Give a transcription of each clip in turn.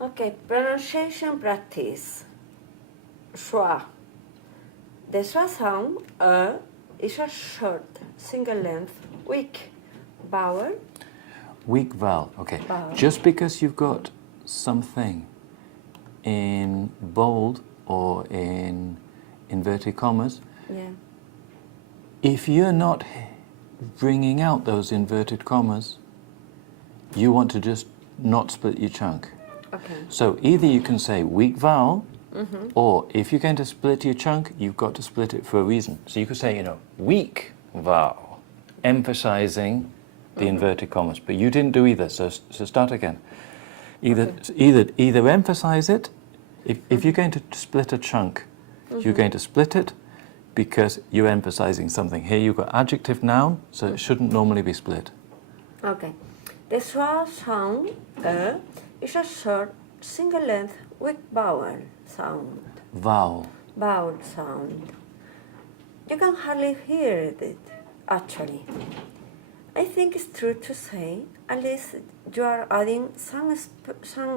Okay, pronunciation practice. Schwa. The schwa sound is a short, single length, weak vowel. Weak vowel, okay. Vowel. Just because you've got something in bold or in inverted commas, Yeah. if you're not bringing out those inverted commas, you want to just not split your chunk. Okay. So either you can say weak vowel, or if you're going to split your chunk, you've got to split it for a reason. So you could say, weak vowel, emphasizing the inverted commas. But you didn't do either, so start again. Either emphasize it. If you're going to split a chunk, you're going to split it because you're emphasizing something. Here you've got adjective noun, so it shouldn't normally be split. Okay. The schwa sound is a short, single length, weak vowel sound. Vowel. Vowel sound. You can hardly hear it, actually. I think it's true to say, unless you are adding some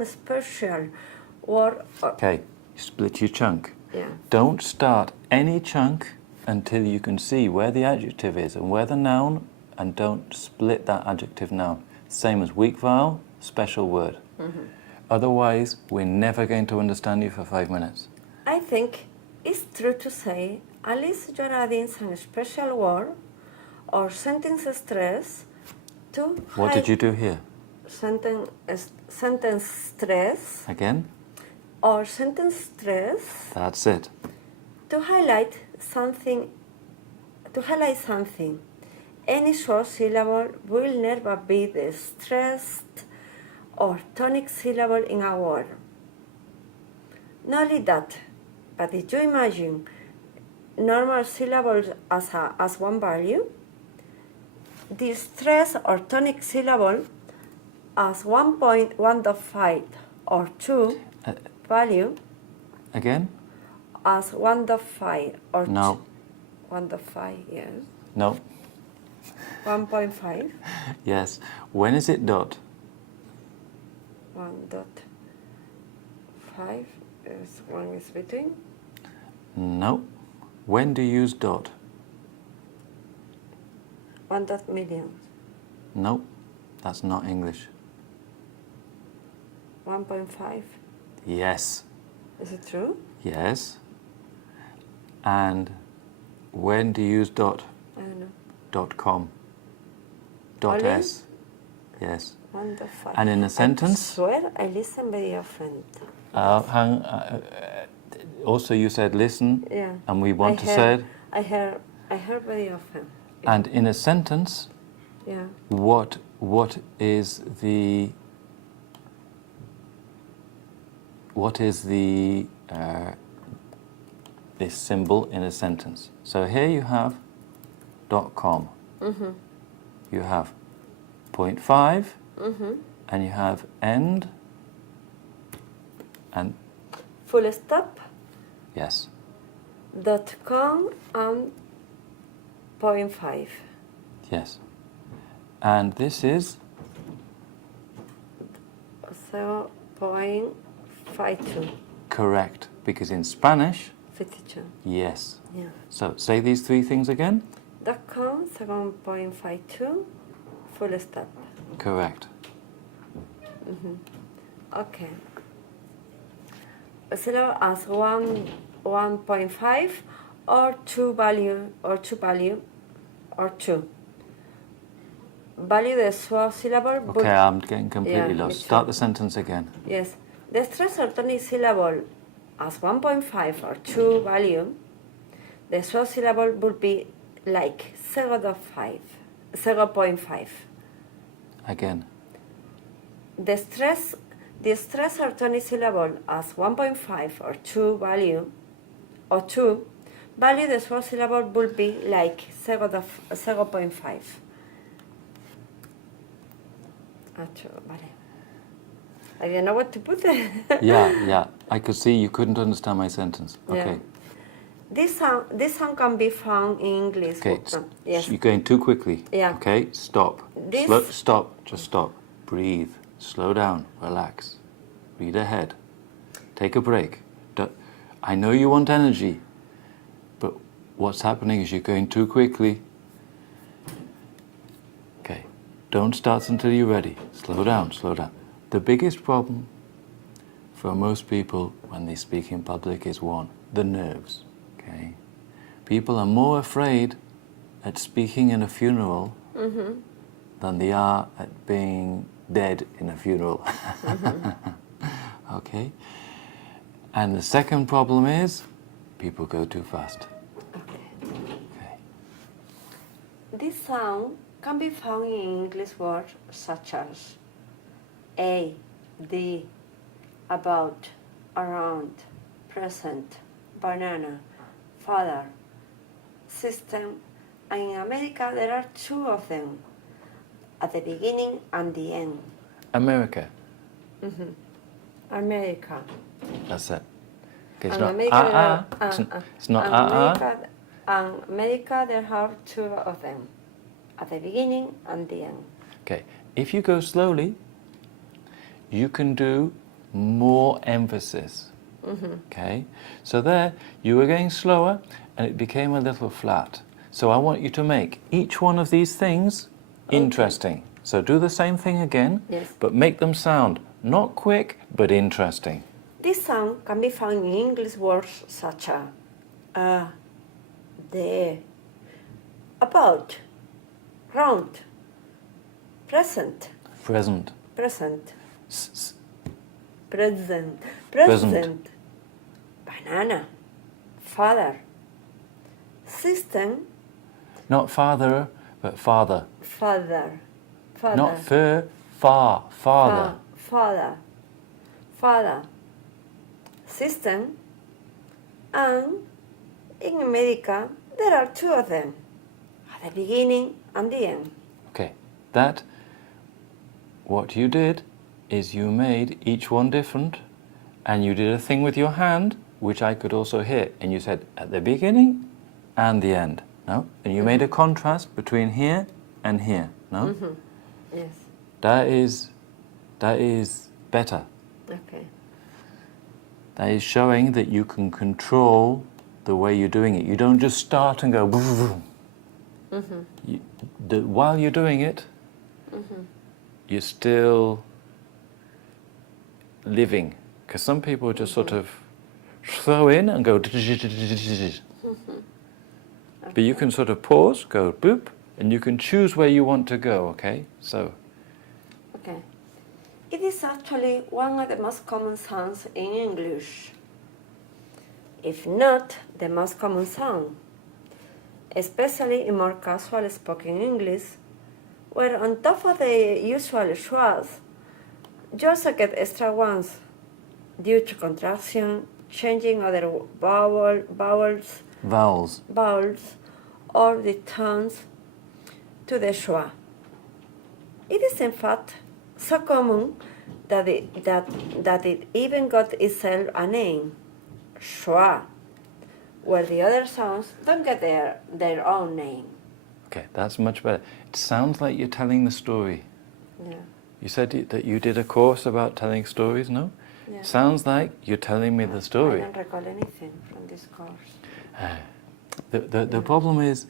special word. Okay, split your chunk. Yeah. Don't start any chunk until you can see where the adjective is and where the noun, and don't split that adjective noun. Same as weak vowel, special word. Otherwise, we're never going to understand you for 5 minutes. I think it's true to say, unless you are adding some special word or sentence stress to What did you do here? Sentence stress Again? or sentence stress That's it. to highlight something. Any short syllable will never be the stressed or tonic syllable in a word. Not only that, but if you imagine normal syllables as one value, the stress or tonic syllable as 1.1.5 or 2 value Again? as 1.5 or No. 1.5, yes. No. 1.5, Yes. When is it dot? 1.5 is one is between. No. When do you use dot? 1.million. No. That's not English. 1.5. Yes. Is it true? Yes. And when do you use dot? I don't know. .com. Only? .s. Yes. 1.5. And in a sentence? I swear I listen very often. Also, you said listen, Yeah. and we want to say. I hear very often. And in a sentence, Yeah. what is the this symbol in a sentence? So here you have .com. You have 0.5, and you have end, and Full stop. yes, .com and 0.5. yes. And this is 0.52. correct, because in Spanish, 52. yes. Yeah. So say these three things again. .com 7.52. Full stop. Correct. Okay. Syllable as 1.5 or 2 value or 2 value or 2. Value the sword syllable. Okay, I'm getting completely Yeah, lost. me Start too. the sentence again. Yes. The stress or tonic syllable as 1.5 or 2 value, the sword syllable would be like 0.5. Again. The stress or tonic syllable as 1.5 or 2 value, the sword syllable would be like 0.5. Vale. I didn't know what to put there. Yeah. I could see you couldn't understand my sentence. Okay. Yeah. This sound can be found in English. Okay. Yes. You're going too quickly. Yeah. Okay. Stop. This- Stop. Just stop. Breathe. Slow down. Relax. Read ahead. Take a break. I know you want energy, but what's happening is you're going too quickly. Okay, don't start until you're ready. Slow down, slow down. The biggest problem for most people when they speak in public is one, the nerves. Okay, people are more afraid at speaking in a funeral than they are at being dead in a funeral. Okay? And the second problem is people go too fast. Okay. This sound can be found in English words such as a, the, about, around, present, banana, father, system, and in America there are two of them, at the beginning and the end. America. America. That's it. Okay, it's And not America, there are, It's not America, and America there are two of them, at the beginning and the end. Okay, if you go slowly, you can do more emphasis. Okay, so there you were going slower and it became a little flat. So I want you to make each one of these things interesting. So do the same thing again, Yes. but make them sound not quick but interesting. This sound can be found in English words such as the, about, round, present, Present. present, S- present, Present. present, banana, father, system, Not father, but father. father, father, Not father. father, father, system, and in America there are two of them, at the beginning and the end. Okay, that, what you did is you made each one different and you did a thing with your hand which I could also hear, and you said at the beginning and the end, no? And you made a contrast between here and here, no? Yes, That is better. okay. That is showing that you can control the way you're doing it. You don't just start and go boom, boom. While you're doing it, you're still living. Because some people just sort of throw in and go but you can sort of pause, go boop, and you can choose where you want to go, okay? So, Okay. It is actually one of the most common sounds in English, if not the most common sound, especially in more casual spoken English, where on top of the usual schwas, you also get extra ones due to contraction, changing other vowels, or the tones to the schwa. It is in fact so common that it even got itself a name, schwa, where the other sounds don't get their own name. okay, that's much better. It sounds like you're telling the story. Yeah. You said that you did a course about telling stories, no? Yeah. Sounds like you're telling me the story. I don't recall anything from this course. The problem is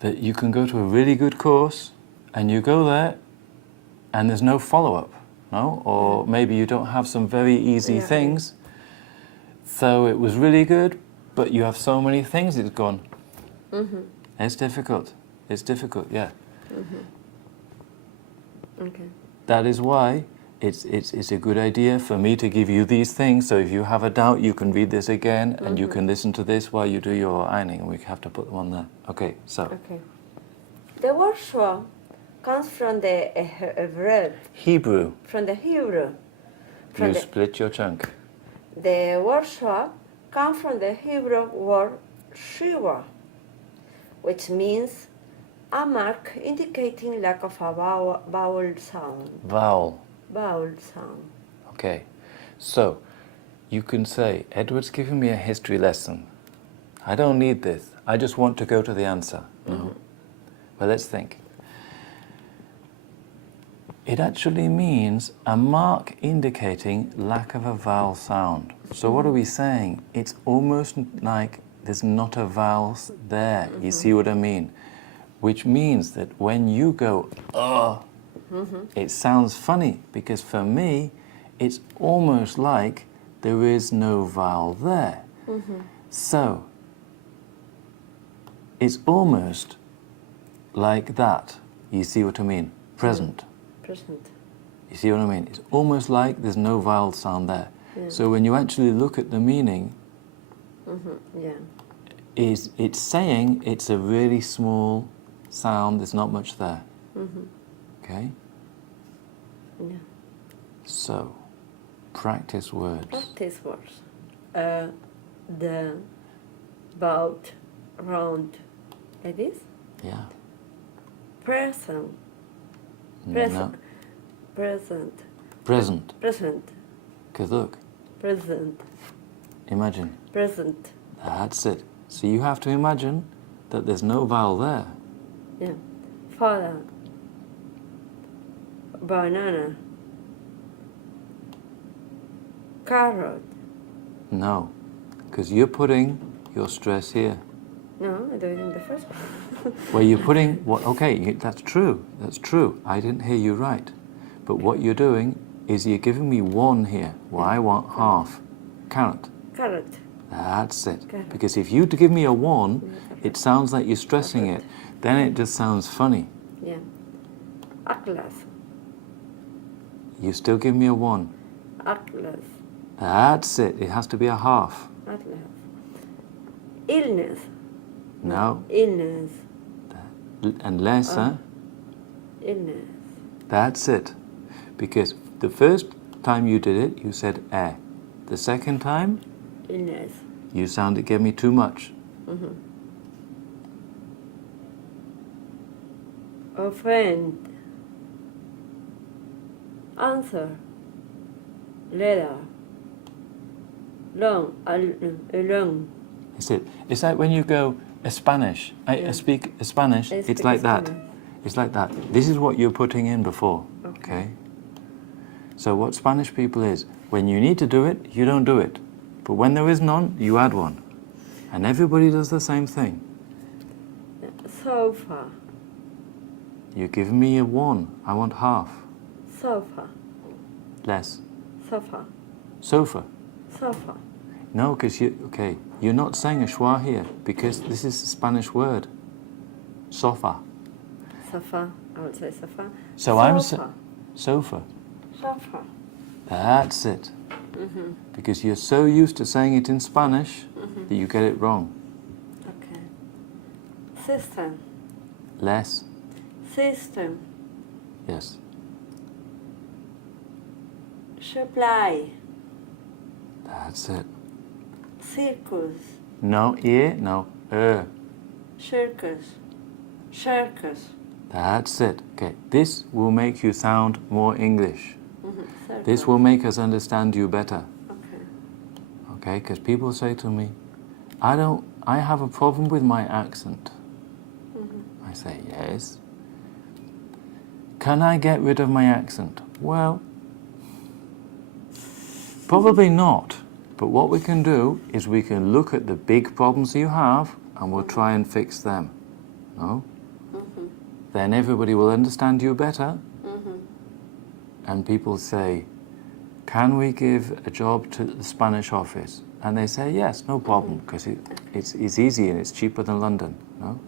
that you can go to a really good course and you go there and there's no follow-up, no? Or maybe you don't have some very easy things. So it was really good, but you have so many things, it's gone. It's difficult. It's difficult, yeah. Okay. That is why it's a good idea for me to give you these things, so if you have a doubt you can read this again and you can listen to this while you do your ironing, and we have to put them on there. Okay, so. Okay. The word schwa comes from the Hebrew. From the Hebrew. You split your chunk. The word schwa comes from the Hebrew word shiva, which means a mark indicating lack of a vowel sound. Vowel. Vowel sound. Okay, so you can say, Edward's giving me a history lesson. I don't need this. I just want to go to the answer. No. Well, let's think. It actually means a mark indicating lack of a vowel sound. So what are we saying? It's almost like there's not a vowel there. You see what I mean? Which means that when you go, it sounds funny, because for me, it's almost like there is no vowel there. So, it's almost like that. You see what I mean? Present. Present. You see what I mean? It's almost like there's no vowel sound there. Yeah. So when you actually look at the meaning, Yeah. it's saying it's a really small sound, there's not much there. Okay? Yeah. So, practice words. Practice words. The, about, around, like this. Yeah. Present. No. Present. Present. Present. Present. Because look, Present. imagine. Present. That's it. So you have to imagine that there's no vowel there. Yeah. Father. Banana. Carrot. No. Because you're putting your stress here. No, I do it in the first one. Where you're putting what? Okay, that's true. That's true. I didn't hear you right. But what you're doing is you're giving me one here. Well, I want half. Carrot. Carrot. That's it. Carrot. Because if you give me a one, it sounds like you're stressing it. Then it just sounds funny. Yeah. Atlas. You still give me a one. Atlas. That's it. It has to be a half. Atlas. Illness. No. Illness. And less, huh? Illness. That's it. Because the first time you did it, you said eh. The second time, Illness. you sounded, gave me too much. Offend. Answer. Letter. Long. Long. That's it. It's like when you go Spanish. I speak Spanish. I It's speak like that. Spanish. It's like that. This is what you're putting in before. Okay. So what Spanish people is, when you need to do it, you don't do it. But when there is none, you add one. And everybody does the same thing. Sofa. You're giving me a one. I want half. Sofa. Less. Sofa. Sofa. Sofa. No, because you're not saying a schwa here, because this is a Spanish word. Sofa. Sofa. I would say sofa. So I'm sofa. sofa. Sofa. That's it. Because you're so used to saying it in Spanish that you get it wrong. Okay. System. Less. System. Yes. Supply. That's it. Circus. No, no, Circus. Circus. That's it. Okay, this will make you sound more English. Circus. This will make us understand you better. Okay. Okay, because people say to me, I have a problem with my accent. I say, yes. Can I get rid of my accent? Well, probably not. But what we can do is we can look at the big problems you have and we'll try and fix them. No? Then everybody will understand you better. And people say, can we give a job to the Spanish office? And they say, yes, no problem, because it's easy and it's cheaper than London. No?